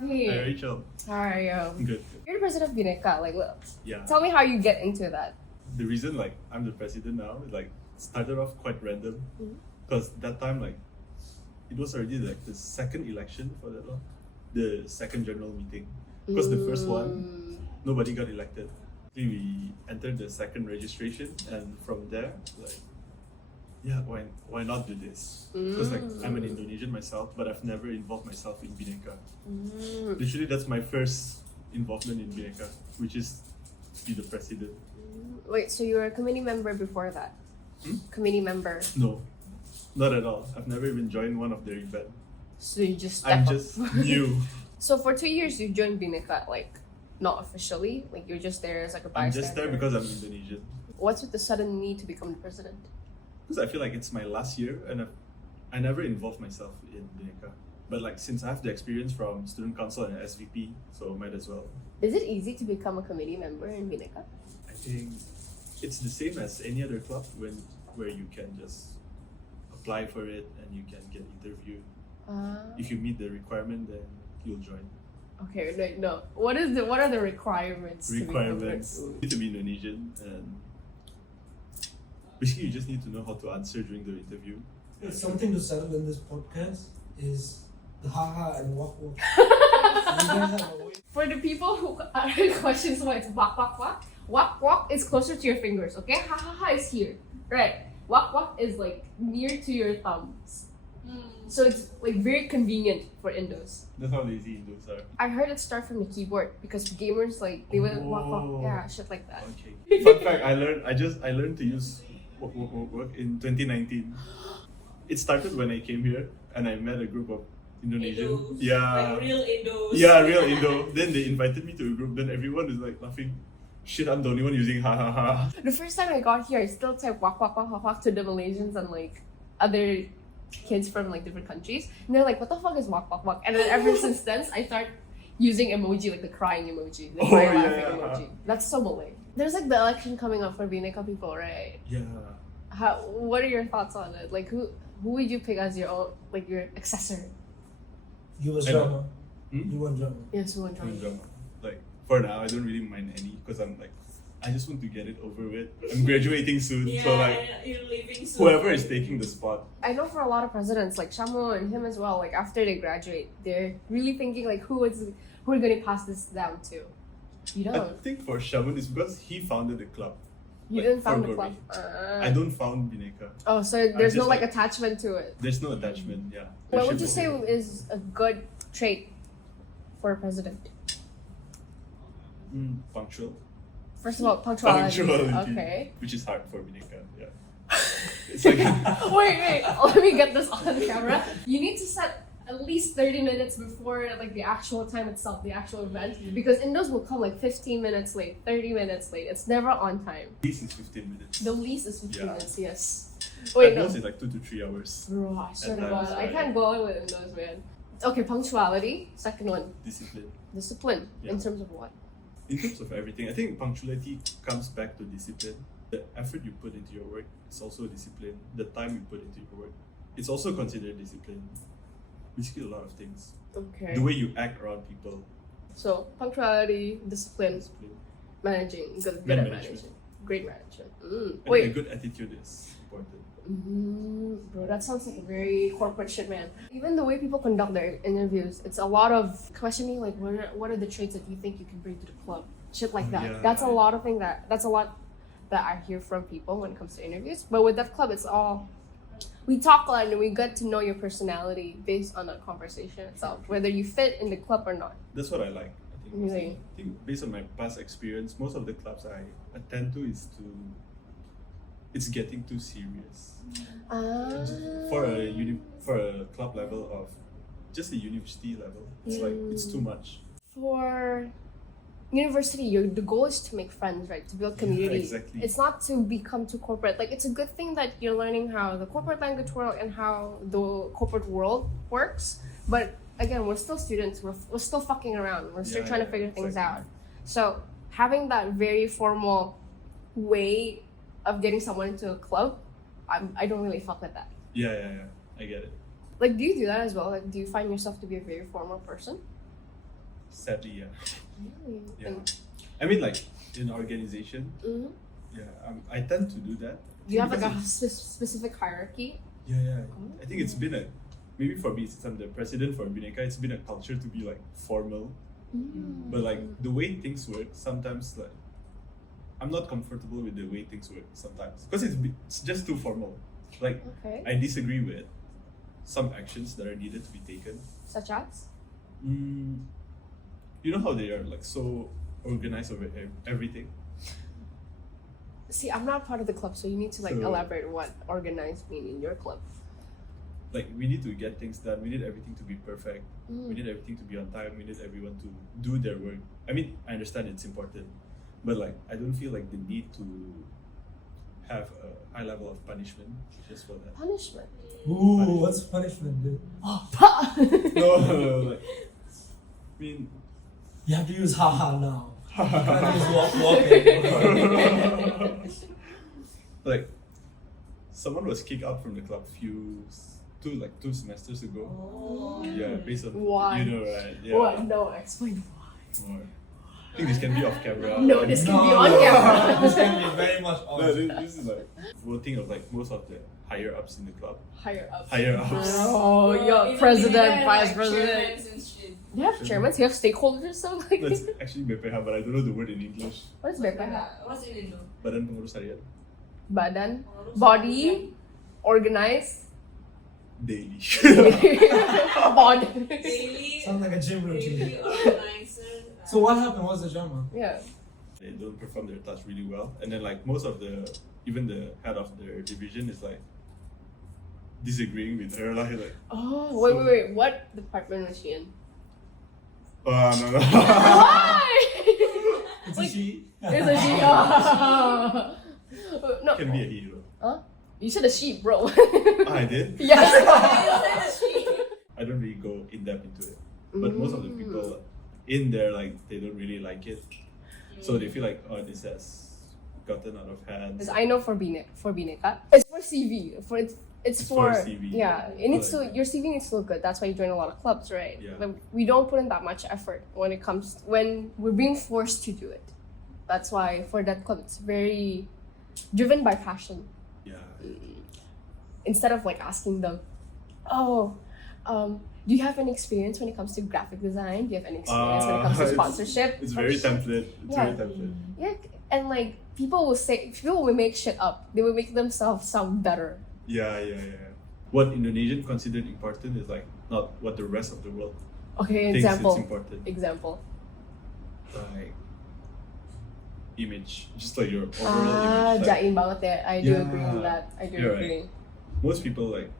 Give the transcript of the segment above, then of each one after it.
Raafe. Hi, Rachel. How are you? Good. You're the president of Bhinneka. Like, look, Yeah. tell me how you get into that. The reason I'm the president now started off quite random because that time it was already the second election for that long, the second general meeting. Because the first one nobody got elected. We entered the second registration, and from there why not do this? Because I'm an Indonesian myself, but I've never involved myself in Bhinneka. Literally, that's my first involvement in Bhinneka, which is to be the president. Wait, so you were a committee member before that? Committee member. No, not at all. I've never even joined one of their events. So you just I'm step just up. new. So for 2 years you joined Bhinneka, not officially, you're just there as a bystander. I'm just there because I'm Indonesian. What's with the sudden need to become the president? Because I feel like it's my last year and I never involved myself in Bhinneka. But since I have the experience from student council and SVP, so might as well. Is it easy to become a committee member in Bhinneka? I think it's the same as any other club where you can just apply for it and you can get interviewed. If you meet the requirement, then you'll join. Okay, no. What are the requirements? Requirements. To You need to be Indonesian, and basically you just need to know how to answer during the interview. Something to settle in this podcast is the haha and walk walk. You guys have a way. For the people who are questions why it's wak wak wak, wak wak is closer to your fingers, okay? Ha ha ha is here, right? Wak wak is near to your thumbs. So it's very convenient for Indos. That's how lazy Indos are. I heard it start from the keyboard because gamers they would wak wak, yeah, shit like that. Okay. Fun fact: I learned to use work in 2019. It started when I came here and I met a group of Indonesians. Indos. Yeah. Like real Indos. Yeah, real Indo. Then they invited me to a group. Then everyone is laughing. Shit, I'm the only one using ha ha ha. The first time I got here, I still typed wak wak wak wak wak to the Malaysians and other kids from different countries, and they're like, "What the fuck is wak wak wak?" And then ever since then, I start using emoji the crying emoji, the crying laughing emoji. That's so Malay. There's the election coming up for Bhinneka people, right? Yeah. What are your thoughts on it? Who would you pick as your own your accessory? You was I know. drama. Hmm? You want drama. Yes, who would Doing try? drama. For now, I don't really mind any because I just want to get it over with. I'm graduating soon, Yeah, so and you're leaving soon. whoever is taking the spot. I know for a lot of presidents, like Shamu and him as well, after they graduate, they're really thinking who are we gonna pass this down to? You I don't. think for Shaman it's because he founded the club. You didn't found the for club. me. I don't found Bhinneka. Oh, so there's no just, attachment to it. There's no attachment. Yeah. What would you say is a good trait for a president? Punctual. First of all, punctuality. Punctuality. Okay. Which is hard for Bhinneka. Yeah. It's Wait. Let me get this on camera. You need to set at least 30 minutes before the actual time itself, the actual event, because Indos will come 15 minutes late, 30 minutes late. It's never on time. least is 15 minutes. The least is 15 Yeah. minutes, yes. At Wait, no. most it's 2 to 3 hours. Bro, I swear to At God, times, I right. can't go on with Indos, man. Okay, punctuality. Second one, Discipline. discipline. Yeah. In terms of what? In terms of everything, I think punctuality comes back to discipline. The effort you put into your work is also discipline. The time you put into your work, it's also considered discipline. Basically, a lot of things. Okay. The way you act around people, So punctuality, discipline, discipline. managing, good at Management. managing, great management. And a Wait, good attitude is important. bro, that sounds like a very corporate shit, man. Even the way people conduct their interviews, it's a lot of questioning. What are the traits that you think you can bring to the club? Shit like that. Yeah. That's a lot of that's a lot that I hear from people when it comes to interviews. But with that club, it's all we talk a lot and we get to know your personality based on the conversation itself, whether you fit in the club or not. That's what I like. I think, Really? I think based on my past experience, most of the clubs I attend to it's getting too serious. For a club level of just a university level, it's it's too much. For university, the goal is to make friends, right? To build community. Yeah, exactly. It's not to become too corporate. It's a good thing that you're learning how the corporate language world and how the corporate world works. But again, we're still students. We're still fucking around. We're still trying to figure things out. So having that very formal way of getting someone into a club, I don't really fuck with that. Yeah. I get it. Do you do that as well? Do you find yourself to be a very formal person? Sadly, yeah. Really? Yeah. And, I mean, like in organization, mhm. yeah, I tend to do that. Do you have like a Because specific hierarchy? yeah. I think it's been maybe for me since I'm the president for Bhinneka, it's been a culture to be like formal. But like the way things work, sometimes like I'm not comfortable with the way things work sometimes because it's just too formal. Like Okay. I disagree with some actions that are needed to be taken. Such as? You know how they are like so organized over everything. See, I'm not part of the club, so you need to like So- elaborate what organized mean in your club. Like we need to get things done. We need everything to be perfect. Mm. We need everything to be on time. We need everyone to do their work. I mean, I understand it's important, but like I don't feel like the need to have a high level of punishment just for that. Punishment. Ooh, what's punishment, dude? No, like I mean, You have to use haha now. You can't just walk anymore. like someone was kicked out from the club two semesters ago. Oh. Yeah, based on Why? you know right? Yeah. What? No, explain why. Or- I think this can be off camera. No, this can be on camera. This can be very much on. No, this is like voting of like most of the higher ups in the club. Higher ups. Higher ups. Oh, Bro, yo, even president, Bhinneka vice had, like, president. chairmans and shit. You have chairmans, you have stakeholders, so like. That's actually BPH, but I don't know the word in English. What is BPH? What's in Indo? Badan Pengurus Harian. Badan, body, organize, Daily. body. Daily, Sounds like a gym daily routine. organizer. So what happened? What's the drama? Yeah. They don't perform their task really well, and then like most of even the head of their division is like disagreeing with her, like Oh, wait. What department was she in? no. Why? It's Like, a she. It's a she. Oh. No. Can be a hero. Huh? You said a sheep, bro. I did. Yes. I don't really go in depth into it, but most of the people in there like they don't really like it, so they feel like this has gotten out of hand. Because I know for Bhineka, it's for CV. It's for CV. yeah. It needs Like- to your CV needs to look good. That's why you join a lot of clubs, right? Yeah. But we don't put in that much effort when we're being forced to do it. That's why for that club it's very driven by passion. Yeah. Instead of like asking them, do you have any experience when it comes to graphic design? Do you have any experience when it comes to sponsorship? It's or very shit? template. It's Yeah. very template. Yeah, and like people will make shit up. They will make themselves sound better. Yeah. What Indonesian considered important is like not what the rest of the world Okay, thinks example. it's important. Example. Like image, just like your overall image. Like, Jaim banget ya. I do Yeah. agree with that. I do You're agree. most people like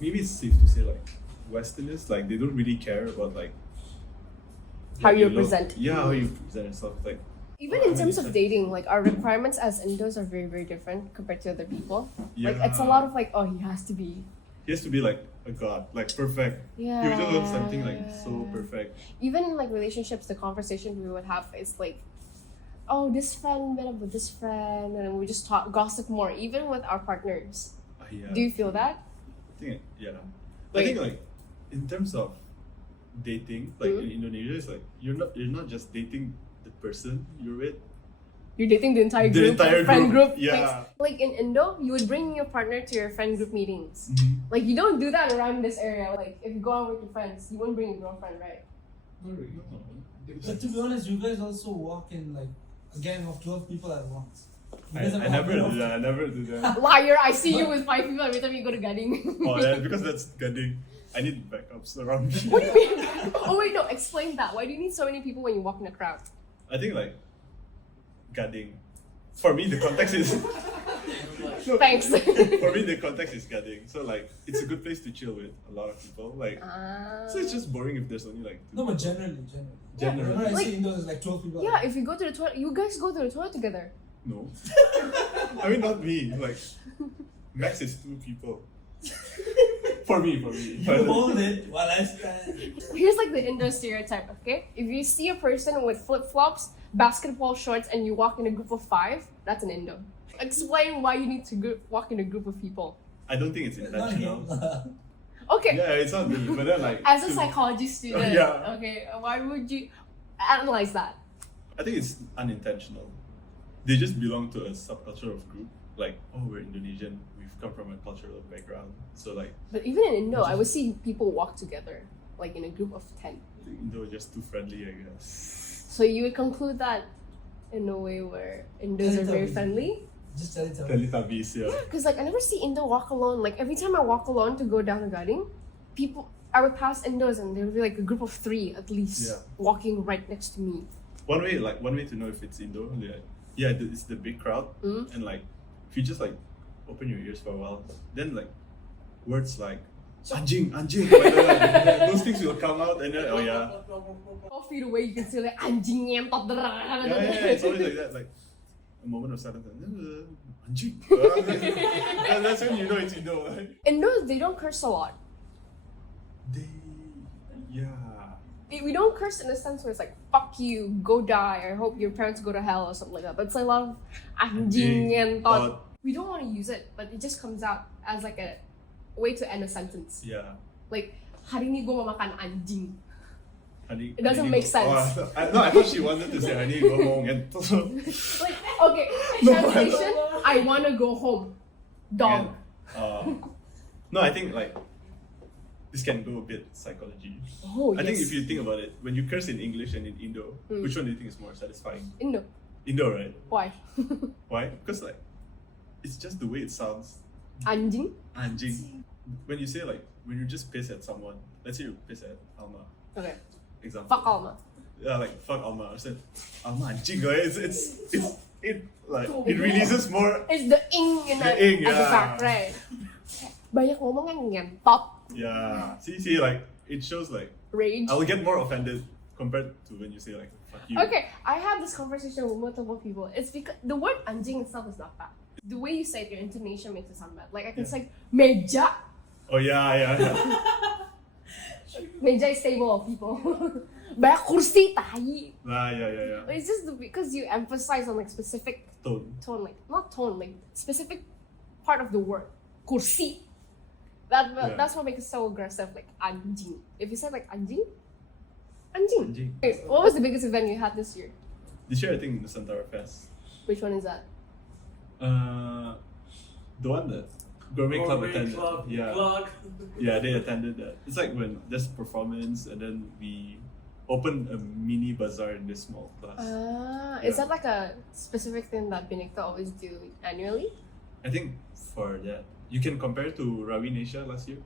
maybe it's safe to say like Westerners like they don't really care about like How what you look- present. Yeah, how you present and stuff like. Even How in many terms of times- dating, like our requirements as Indos are very, very different compared to other people. Like it's a Yeah. lot of like, oh, he has to be. He has to be like a god, like perfect. Yeah. He would just want something like so perfect. Even in like relationships, the conversation we would have is like, oh, this friend met up with this friend, and we just talk gossip more, even with our partners. Yeah. Do you feel that? I think yeah. I Like- think like in terms of dating, like Mhm. in Indonesia, it's like you're not just dating the person you're with. You're dating the entire The group, entire friend group, group. yeah. Like in Indo, you would bring your partner to your friend group meetings. Mm-hmm. Like you don't do that around this area. Like if you go out with your friends, you won't bring your girlfriend, right? But to be honest, you guys also walk in like a gang of 12 people at once. You I guys have a never habit of- do that. I never do that. Liar! I see you with 5 people every time you go to Gading. Oh yeah, because that's Gading. I need backups around me. What do you mean? Oh wait, no. Explain that. Why do you need so many people when you walk in a crowd? I think like Gading. For me, the context is. No, Thanks. For me, the context is Gading. So like, it's a good place to chill with a lot of people. Like, so it's just boring if there's only like. Two. No, but generally. Generally. Remember I Like- see Indos is like 12 people. Yeah, if you go to the toilet, you guys go to the toilet together. No. I mean, not me. Like, max is 2 people. For me. You hold it while I stand. Here's like the Indo stereotype, okay? If you see a person with flip flops, basketball shorts, and you walk in a group of 5, that's an Indo. Explain why you need to walk in a group of people. I don't think it's Not him. intentional. Okay. Yeah, it's not me, but then like As a to- psychology student, Yeah. okay, why would you analyze that? I think it's unintentional. They just belong to a subculture of group. Like, oh, we're Indonesian. We've come from a cultural background. So like, But even in Indo, I would see people walk together, like in a group of 10. Indo are just too friendly, I guess. So you would conclude that in a way where Indos are very Teletubbies. friendly? Just tell it to Teletubbies, yeah. Because like I never see Indo walk alone. Like every time I walk alone to go down the garden, I would pass Indos and there would be like a group of 3 at least Yeah. walking right next to me. One way to know if it's Indo, it's the big crowd, and like if you just like open your ears for a while, then like words like anjing, anjing, those things will come out, and then 4 feet away, you can see like anjing ngentot it's always like that, like a moment of silence, anjing. And that's when you know it's Indo. Right? Indos, they don't curse a lot. Yeah. We don't curse in the sense where it's like fuck you, go die, I hope your parents go to hell or something like that. But it's like a lot of anjing and thought. We don't want to use it, but it just comes out as like a way to end a sentence. Yeah. Like hari ini gue mau makan anjing. Honey, It doesn't make sense. I thought she wanted to say honey, go home and Like okay, translation, I wanna go home. Dog. No, I think like this can go a bit psychology. Oh, I think yes. if you think about it, when you curse in English and in Indo, which one do you think is more satisfying? Indo. Indo, right? Why? Why? Because like it's just the way it sounds. Anjing? Anjing. When you say like when you just piss at someone, let's say you piss at Alma. Okay. Example. Fuck Alma. Yeah, like fuck Alma. I said Alma anjing, right? It releases more. It's the ing in The the ing, at the yeah. back, right? Banyak ngomong yang ngentot. Yeah. See, like it shows like Rage. I will get more offended compared to when you say like fuck you. Okay, I have this conversation with multiple people. It's because the word anjing itself is not bad. The way you say it, your intonation makes it sound bad. Like I can say meja. Oh yeah. Meja is table of people. Banyak kursi tahi. Yeah. It's just because you emphasize on like specific Tone. like not tone, like specific part of the word. Kursi. That's what makes it so aggressive, like anjing. If you say like anjing. Anjing. Wait, what was the biggest event you had this year? This year I think Nusantara Fest. Which one is that? The one that Gourmet Club Gourmet attended. Club, Yeah. plug. Yeah, they attended that. It's like when there's performance and then we open a mini bazaar in this small class. Is that like a specific thing that Bhinneka always do annually? I think for that you can compare to Rawin Asia last year,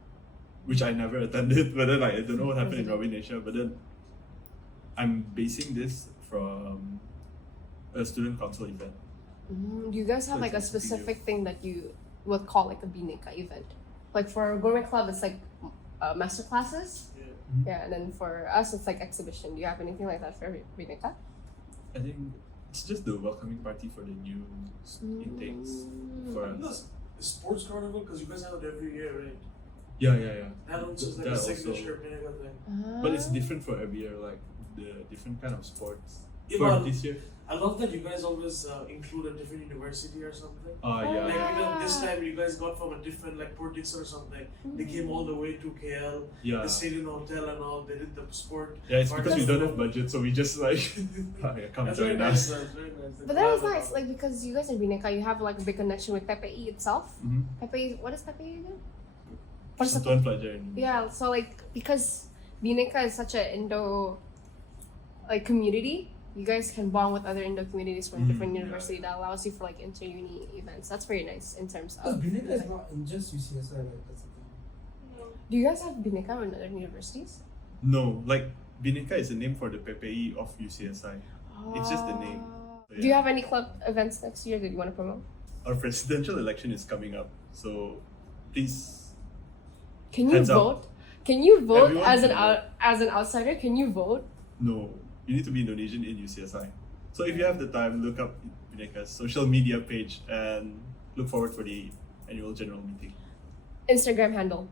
which I never attended, but then like, I don't know what happened in Rawin Asia, but then I'm basing this from a student council event. Do you guys have So like a it's a big specific thing that you would call like a Bhinneka event? Like for Gourmet Club, it's like master classes. Yeah, and then for us, it's like exhibition. Do you have anything like that for Bhinneka? I think it's just the welcoming party for the new intakes for us. Sports carnival, because you guys have it every year, right? Yeah. That also is like That a also- signature Bhinneka thing. But it's different for every year, like the different kind of sports. Yeah, For but this year, I love that you guys always include a different university or something. yeah. Like even this time you guys got from a different like Port Dixon or something. They came all the way to KL. Yeah. They stayed in a hotel and all. They did the sport. Yeah, it's part. because we That's don't have budget, so we just like come That's very join nice. us. That's very nice. But that was nice, like because you guys in Bhinneka, you have like a big connection with PPI itself. Mm-hmm. PPI, what is PPI again? Persatuan Pelajar Indonesia. Yeah, so like because Bhinneka is such a Indo like community, you guys can bond with other Indo communities from different Yeah. university that allows you for like inter-uni events. That's very nice in terms Because of. Bhinneka is not in just UCSI, right? That's the thing. Do you guys have Bhinneka in other universities? No, like Bhinneka is a name for the PPI of UCSI. It's just the name. So, Do you have any club events next year that you want to promote? Our presidential election is coming up, so please. Can you Hands up. vote? Can you vote Everyone as can as an outsider? Can you vote? No, you need to be Indonesian in UCSI. So if you have the time, look up Bhinneka's social media page and look forward for the annual general meeting. Instagram handle.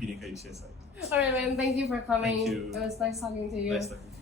Bhinneka UCSI. Alright, man. Thank you for coming. Thank you. It was nice talking to you. Nice talking to you.